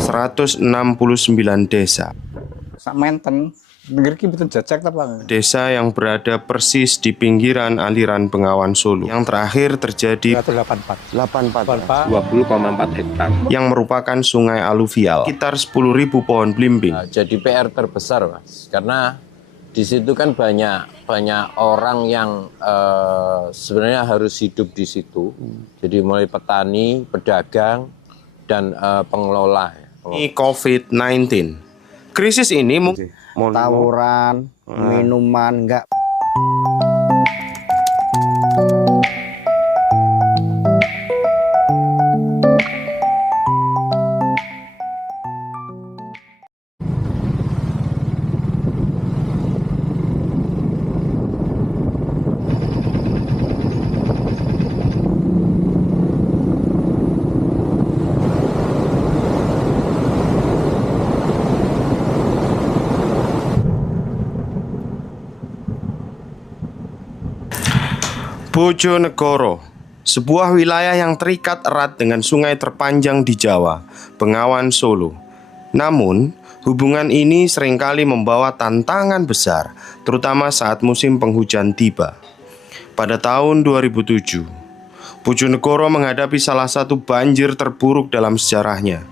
169 desa. Samenten ngeriki betul jajak apa? Desa yang berada persis di pinggiran aliran Bengawan Solo. Yang terakhir terjadi 84 20,4 hektar. yang merupakan sungai aluvial. Sekitar 10.000 pohon belimbing. Nah, jadi PR terbesar, Mas, karena di situ kan banyak orang yang sebenarnya harus hidup di situ. Jadi mulai petani, pedagang, dan pengelola. Ini COVID-19. Krisis ini tawuran, minuman enggak. Bojonegoro, sebuah wilayah yang terikat erat dengan sungai terpanjang di Jawa, Bengawan Solo. Namun, hubungan ini seringkali membawa tantangan besar, terutama saat musim penghujan tiba. Pada tahun 2007, Bojonegoro menghadapi salah satu banjir terburuk dalam sejarahnya.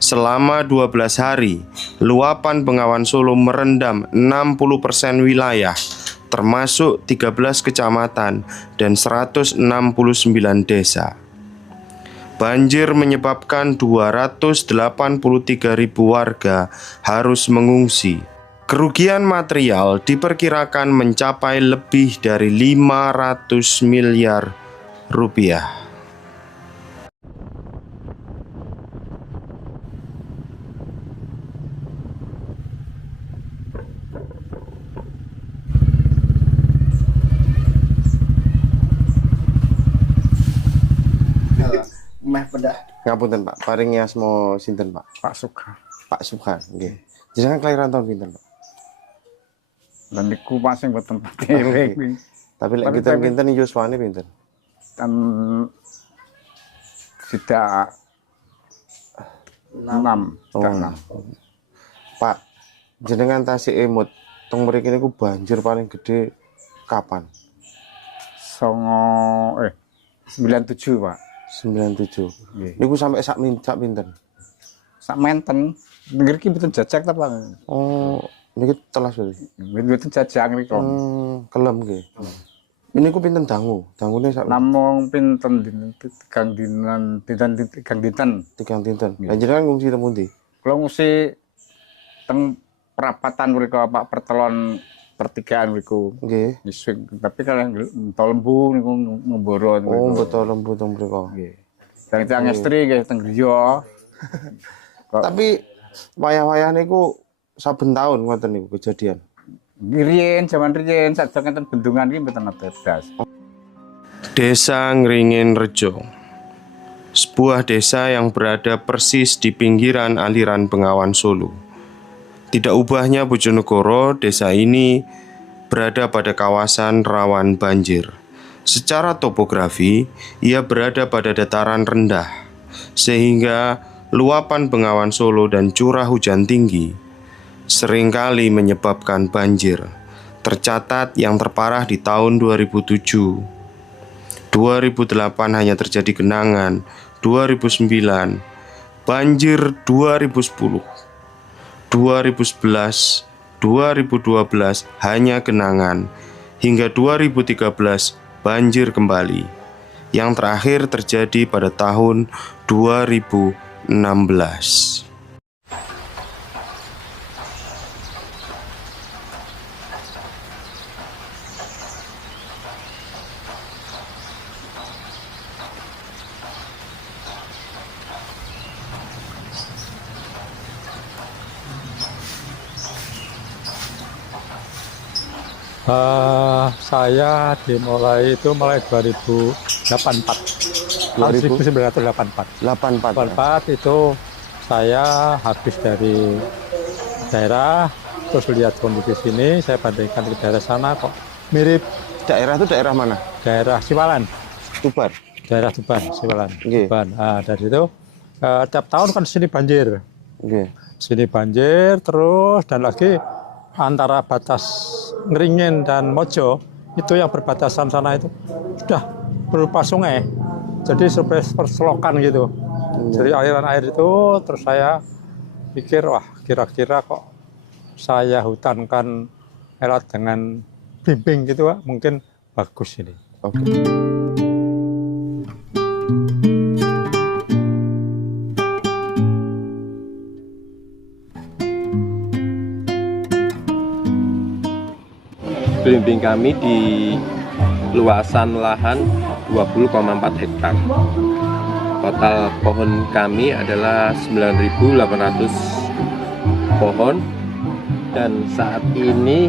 Selama 12 hari, luapan Bengawan Solo merendam 60% wilayah, termasuk 13 kecamatan dan 169 desa. Banjir menyebabkan 283.000 warga harus mengungsi. Kerugian material diperkirakan mencapai lebih dari 500 miliar rupiah. Ngapunten Pak, paring asma sinten Pak? Pak Suka. Pak Suka, nggih. Jenengan kelahiran tahun pinten Pak? Dan niku pasing boten pati. Tapi lek kinten-kinten yuswane pinten? Dan tidak 6. Pak, jenengan tasik emut teng mriki niku banjir paling gede kapan? 97 Pak. 97. Niku sampai sak pinten? Sak menten ngeriki betul jajak apa? Oh, niki telas berarti. Betul jajak ngriko. Kelem nggih. Ini ku pinten dangu? Dangune sak namung pinten tigang dinten. Lah jenengan ngungsi teng pundi? Kula ngungsi teng perapatan mriku Pak Pertelon pertigaan mriku. Nggih. Tapi kalau tol lembu niku ngemboro. Oh, betul lembu teng mriku. Nggih. Tang estri nggih teng griya. Tapi wayah-wayah niku saben taun ngoten niku kejadian. Riyen jaman riyen sadurunge enten bendungan iki mboten nate blas. Desa Ngringin Rejo, sebuah desa yang berada persis di pinggiran aliran Bengawan Solo. Tidak ubahnya Bojonegoro, desa ini berada pada kawasan rawan banjir. Secara topografi, ia berada pada dataran rendah, sehingga luapan Bengawan Solo dan curah hujan tinggi seringkali menyebabkan banjir. Tercatat yang terparah di tahun 2007. 2008 hanya terjadi genangan, 2009 banjir, 2010, 2011, 2012 hanya genangan, hingga 2013 banjir kembali. Yang terakhir terjadi pada tahun 2016. Saya dimulai itu mulai 2084. 1984 itu saya habis dari daerah, terus lihat kondisi sini, saya bandingkan ke daerah sana kok mirip. Daerah itu daerah mana? Daerah Siwalan. Tuban. Daerah Tuban, Siwalan. Okay. Tuban. Nah, dari itu tiap tahun kan sini banjir. Oke. Sini banjir terus, dan lagi antara batas Ngringin dan Mojo itu yang berbatasan sana itu sudah berupa sungai. Jadi seperti perselokan gitu. Jadi aliran air itu, terus saya pikir, wah kira-kira kok saya hutankan elat dengan blimbing gitu, Pak, mungkin bagus ini. Oke. Blimbing kami di luasan lahan 20,4 hektar. Total pohon kami adalah 9.800 pohon, dan saat ini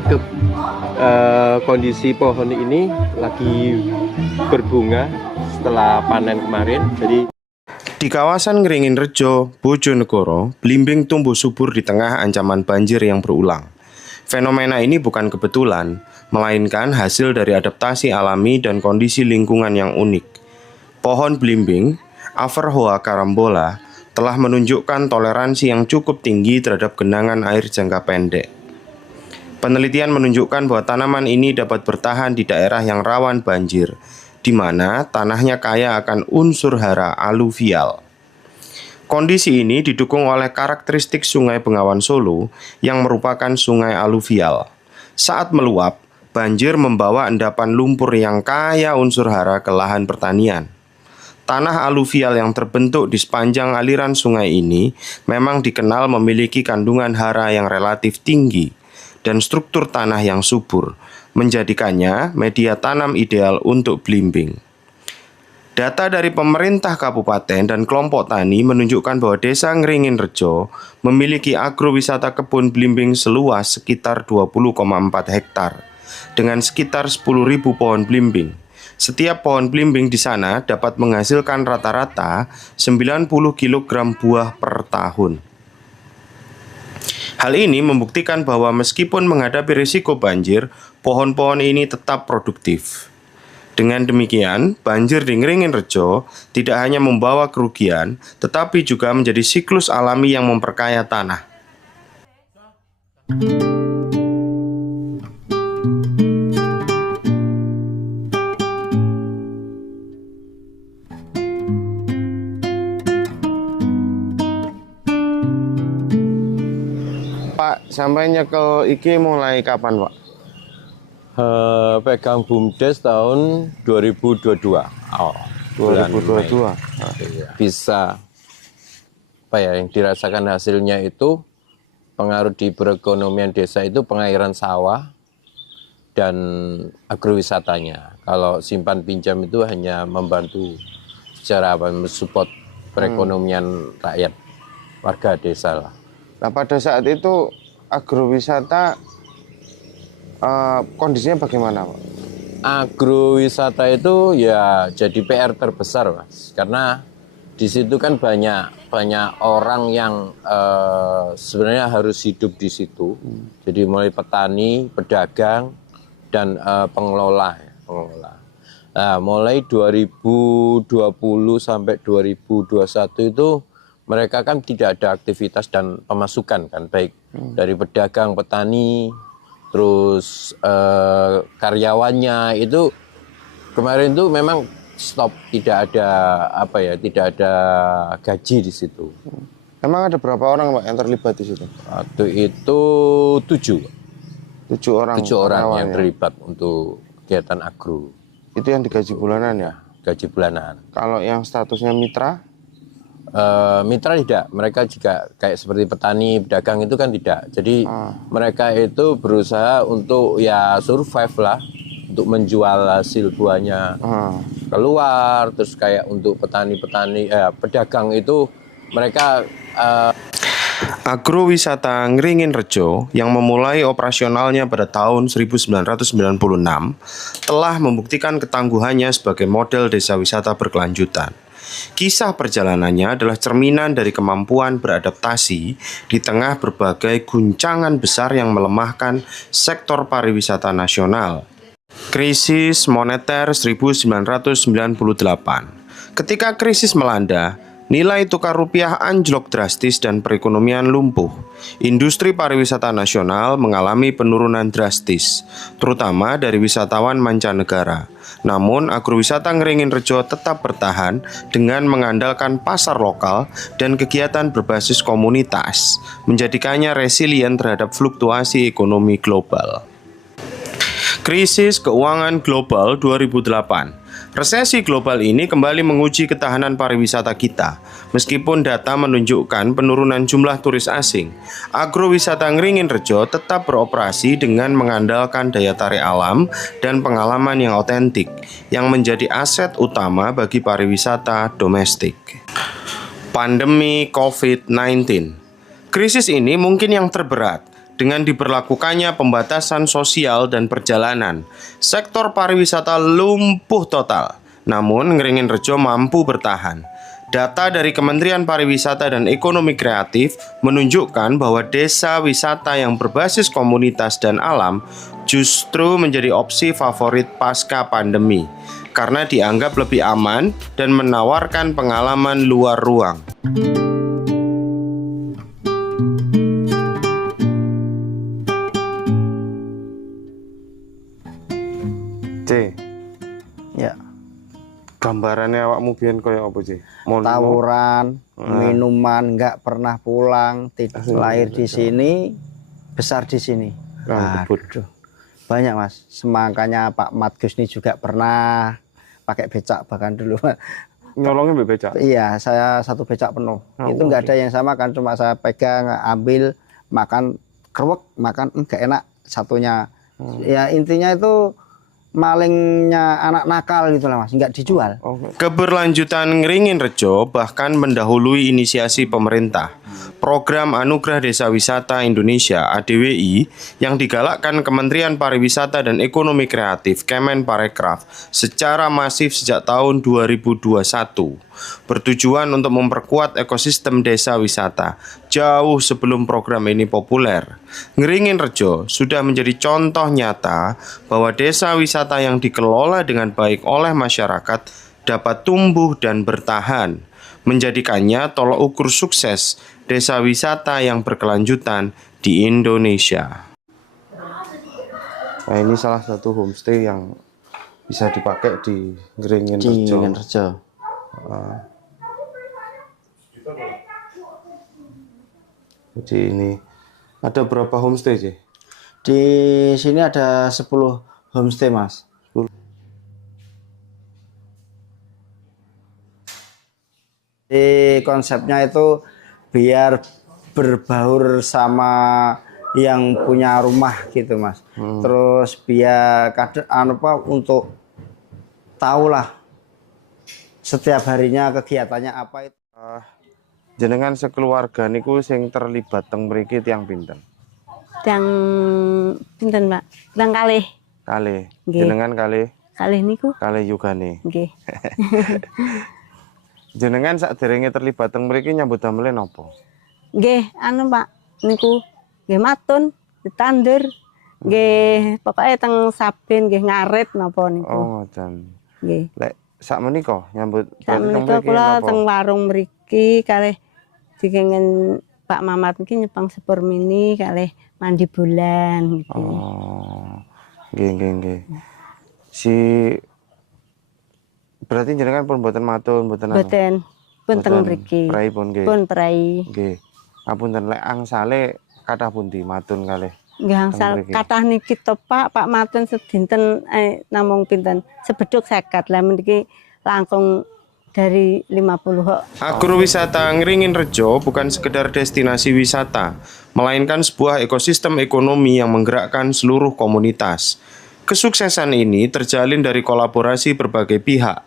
kondisi pohon ini lagi berbunga setelah panen kemarin. Jadi Di kawasan Ngringin Rejo, Bojonegoro, blimbing tumbuh subur di tengah ancaman banjir yang berulang. Fenomena ini bukan kebetulan, melainkan hasil dari adaptasi alami dan kondisi lingkungan yang unik. Pohon blimbing, Averrhoa carambola, telah menunjukkan toleransi yang cukup tinggi terhadap genangan air jangka pendek. Penelitian menunjukkan bahwa tanaman ini dapat bertahan di daerah yang rawan banjir, di mana tanahnya kaya akan unsur hara aluvial. Kondisi ini didukung oleh karakteristik Sungai Bengawan Solo yang merupakan sungai aluvial. Saat meluap, banjir membawa endapan lumpur yang kaya unsur hara ke lahan pertanian. Tanah aluvial yang terbentuk di sepanjang aliran sungai ini memang dikenal memiliki kandungan hara yang relatif tinggi dan struktur tanah yang subur, menjadikannya media tanam ideal untuk blimbing. Data dari pemerintah kabupaten dan kelompok tani menunjukkan bahwa Desa Ngringin Rejo memiliki agrowisata kebun blimbing seluas sekitar 20,4 hektar dengan sekitar 10.000 pohon blimbing. Setiap pohon blimbing di sana dapat menghasilkan rata-rata 90 kg buah per tahun. Hal ini membuktikan bahwa meskipun menghadapi risiko banjir, pohon-pohon ini tetap produktif. Dengan demikian, banjir di Ngringin Rejo tidak hanya membawa kerugian, tetapi juga menjadi siklus alami yang memperkaya tanah. Pak, sampai nyekel iki mulai kapan, Pak? Pegang BUMDes tahun 2022. Oh, 2022. Bisa apa ya, yang dirasakan hasilnya itu pengaruh di perekonomian desa itu pengairan sawah dan agrowisatanya. Kalau simpan pinjam itu hanya membantu secara mensupport perekonomian rakyat warga desa lah. Nah, pada saat itu agrowisata kondisinya bagaimana, Pak? Agrowisata itu ya jadi PR terbesar, Mas, karena di situ kan banyak orang yang sebenarnya harus hidup di situ. Jadi mulai petani, pedagang, dan pengelola. Nah, mulai 2020 sampai 2021 itu mereka kan tidak ada aktivitas dan pemasukan kan, baik dari pedagang, petani, terus karyawannya itu kemarin itu memang stop, tidak ada gaji di situ. Emang ada berapa orang, Pak, yang terlibat di situ? Waktu itu 7 orang yang terlibat untuk kegiatan agro. Itu yang digaji bulanan ya? Gaji bulanan. Kalau yang statusnya mitra? Mitra tidak, mereka juga kayak seperti petani, pedagang itu kan tidak. Jadi mereka itu berusaha untuk ya survive lah, untuk menjual hasil buahnya keluar. Terus kayak untuk pedagang itu mereka Agrowisata Ngringin Rejo yang memulai operasionalnya pada tahun 1996 telah membuktikan ketangguhannya sebagai model desa wisata berkelanjutan. Kisah perjalanannya adalah cerminan dari kemampuan beradaptasi di tengah berbagai guncangan besar yang melemahkan sektor pariwisata nasional. Krisis moneter 1998. Ketika krisis melanda, Nilai tukar rupiah anjlok drastis dan perekonomian lumpuh. Industri pariwisata nasional mengalami penurunan drastis, terutama dari wisatawan mancanegara. Namun, agrowisata Ngringin Rejo tetap bertahan dengan mengandalkan pasar lokal dan kegiatan berbasis komunitas, menjadikannya resilient terhadap fluktuasi ekonomi global. Krisis keuangan global 2008. Resesi global ini kembali menguji ketahanan pariwisata kita. Meskipun data menunjukkan penurunan jumlah turis asing, agrowisata Ngringin Rejo tetap beroperasi dengan mengandalkan daya tarik alam dan pengalaman yang otentik, yang menjadi aset utama bagi pariwisata domestik. Pandemi COVID-19. Krisis ini mungkin yang terberat. Dengan diberlakukannya pembatasan sosial dan perjalanan, sektor pariwisata lumpuh total. Namun, Ngringin Rejo mampu bertahan. Data dari Kementerian Pariwisata dan Ekonomi Kreatif menunjukkan bahwa desa wisata yang berbasis komunitas dan alam justru menjadi opsi favorit pasca pandemi, karena dianggap lebih aman dan menawarkan pengalaman luar ruang. C. Ya, Gambarannya awakmu biyen koyo apa, C? tawuran, minuman, nggak pernah pulang, lahir di sini, besar di sini. Aduh, banyak Mas. Semangkanya Pak Mat Gusni juga pernah pakai becak bahkan dulu. Nyolongnya mbek becak. Iya, saya satu becak penuh. Itu nggak ada yang sama kan, cuma saya pegang, ambil, makan kerwek, makan nggak enak satunya. Ya intinya itu malingnya anak nakal gitu lah Mas, nggak dijual. Keberlanjutan Ngringin Rejo bahkan mendahului inisiasi pemerintah. Program Anugerah Desa Wisata Indonesia (ADWI) yang digalakkan Kementerian Pariwisata dan Ekonomi Kreatif Kemenparekraf secara masif sejak tahun 2021 bertujuan untuk memperkuat ekosistem desa wisata jauh sebelum program ini populer. Ngringin Rejo sudah menjadi contoh nyata bahwa desa wisata yang dikelola dengan baik oleh masyarakat dapat tumbuh dan bertahan, menjadikannya tolok ukur sukses desa wisata yang berkelanjutan di Indonesia. Nah, ini salah satu homestay yang bisa dipakai di Ngringin Rejo. Jadi ini ada berapa homestay sih? Di sini ada 10 homestay Mas. Di konsepnya itu biar berbaur sama yang punya rumah gitu Mas. Terus biar untuk tahulah setiap harinya kegiatannya apa itu. Jenengan sekeluarga niku sing terlibat teng mriki tiyang pinten? Tiyang pinten, Pak? Tiyang kalih. Kalih. Nggih. Jenengan kalih? Kalih niku. Kalih yugane. Nggih. Jenengan sakderenge terlibat teng mriki nyambut damel napa? Nggih, anu Pak, niku nggih matun, ditandur, nggih pokoke teng Saben nggih ngarit napa niku. Oh, ngoten. Nggih. Lek sakmenika nyambut Sakmenika kula teng warung mriki kalih dikengen Pak Mamat iki nyepang sepur mini kalih mandi bulan gitu. Oh. Nggih. Berarti jenengan pun mboten matun, mboten anu. Mboten. Pun teng mriki. Prai pun nggih. Pun prai. Nggih. Apunten lek angsale kathah pundi matun kalih. Nggih angsal kathah niki to Pak matun sedinten namung pinten sebeduk 50 lah meniki langkung dari 50 kok. Agrowisata Ngringin Rejo bukan sekedar destinasi wisata, melainkan sebuah ekosistem ekonomi yang menggerakkan seluruh komunitas. Kesuksesan ini terjalin dari kolaborasi berbagai pihak,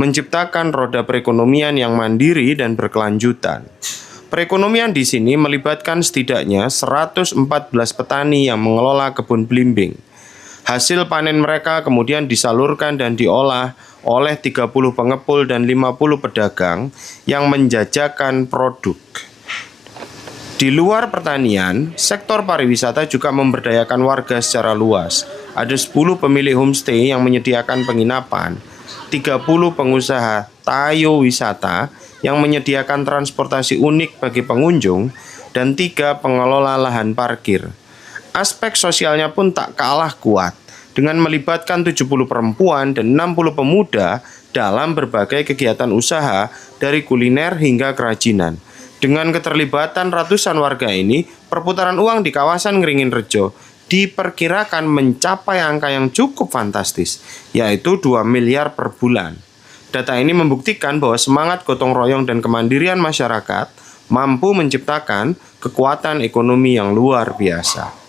menciptakan roda perekonomian yang mandiri dan berkelanjutan. Perekonomian di sini melibatkan setidaknya 114 petani yang mengelola kebun belimbing. Hasil panen mereka kemudian disalurkan dan diolah oleh 30 pengepul dan 50 pedagang yang menjajakan produk. Di luar pertanian, sektor pariwisata juga memberdayakan warga secara luas. Ada 10 pemilik homestay yang menyediakan penginapan, 30 pengusaha tayo wisata yang menyediakan transportasi unik bagi pengunjung, dan 3 pengelola lahan parkir. Aspek sosialnya pun tak kalah kuat, dengan melibatkan 70 perempuan dan 60 pemuda dalam berbagai kegiatan usaha dari kuliner hingga kerajinan. Dengan keterlibatan ratusan warga ini, perputaran uang di kawasan Ngringin-Rejo diperkirakan mencapai angka yang cukup fantastis, yaitu 2 miliar per bulan. Data ini membuktikan bahwa semangat gotong royong dan kemandirian masyarakat mampu menciptakan kekuatan ekonomi yang luar biasa.